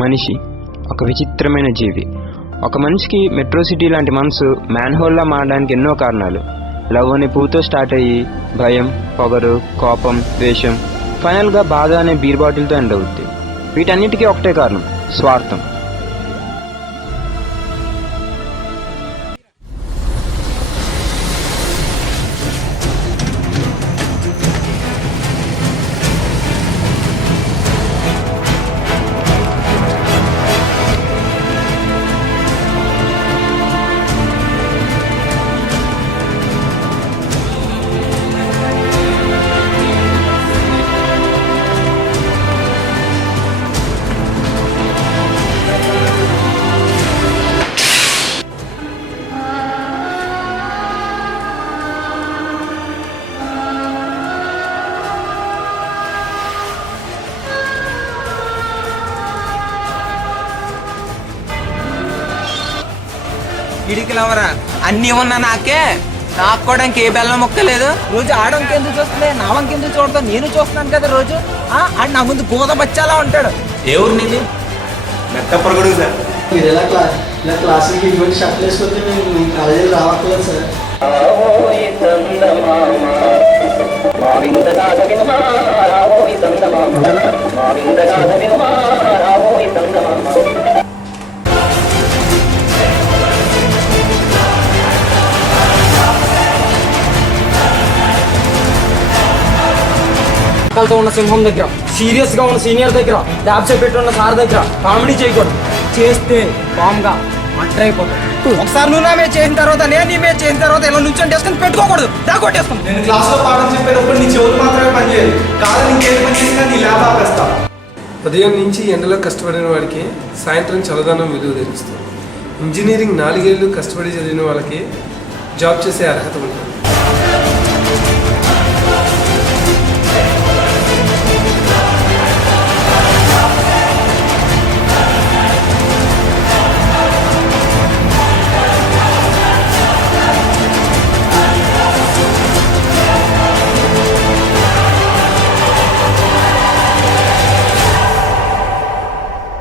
మనిషి ఒక విచిత్రమైన జీవి. ఒక మనిషికి మెట్రో సిటీ లాంటి మనసు మ్యాన్హోల్లా మారడానికి ఎన్నో కారణాలు. లవ్ అనే పూతో స్టార్ట్ అయ్యి భయం, పొగరు, కోపం, ద్వేషం, ఫైనల్గా బాధ అనే బీర్ బాటిల్తో ఎండ్ అవుద్ది. వీటన్నిటికీ ఒకటే కారణం, స్వార్థం. ఇడికిలవరా అన్నీ ఉన్నా నాకే, నాకు కూడా ఇంకే బెల్లం మొక్కలేదు. రోజు ఆడంకి ఎందుకు చూస్తుంది, నా వంక ఎందుకు చూడతావు? నేను చూస్తున్నాను కదా రోజు. ఆడు నా ముందు గోద బచ్చాలా ఉంటాడు. ఏ ఊరు నీది? మెత్తపరగడు సార్. మీరు ఇలా క్లాసులకి ఇటువంటి షర్ట్లు వేసుకుంటే మేము కాలేజీకి రావట్లేదు సార్. ఉన్న సింహం దగ్గర, సీరియస్ గా ఉన్న సీనియర్ దగ్గర, ల్యాబ్స్ పెట్టున్న సార్ దగ్గర కామెడీ చేయకూడదు. చేస్తే బామ్గా మటర్ అయిపోతుంది. ఒకసారి నువ్వు నా మీద చేసిన తర్వాత నేను నీ మీద చేసిన తర్వాత ఇలా నుంచి వేసుకుని పెట్టుకోకూడదు. కొట్టేసుకుని నేను క్లాస్లో పాఠం చెప్పేటప్పుడు నీ చెవులు మాత్రమే పనిచేయదు, కాదు నీకేం పని చేసినా నీ ల్యాబ్ ఆపేస్తా. ఉదయం నుంచి ఎండలో కష్టపడిన వాడికి సాయంత్రం చల్లదనం విలువ తెలుస్తుంది. ఇంజనీరింగ్ 4 ఏళ్ళు కష్టపడి చదివిన వాళ్ళకి జాబ్ చేసే అర్హత ఉంటుంది.